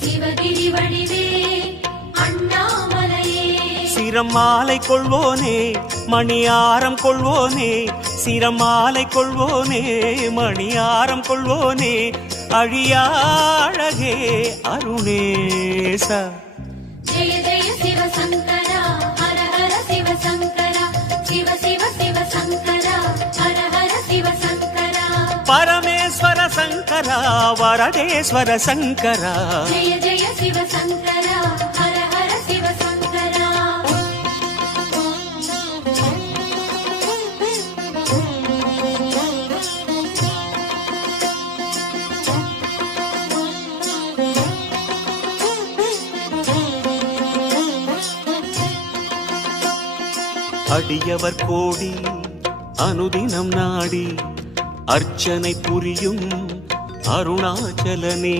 சிவகிரி வடிவே அண்ணாமலையே சிரமாலை கொள்வோனே மணியாரம் கொள்வோனே சிரமாலை கொள்வோனே மணியாரம் கொள்வோனே அழியாழகே அருணேச ஜெய ஜெய சிவசங்கரா ஹர ஹர சிவசங்கரா சிவ சிவ சிவசங்கரா ஹர ஹர சிவசங்கரா பரமேஸ்வர சங்கரா வரதேஸ்வர சங்கரா ஜெய ஜெய சிவசங்கரா ஹர ஹர சிவசங்கரா அடியவர் கோடி அனுதினம் நாடி அர்ச்சனை புரியும் அருணாச்சலனே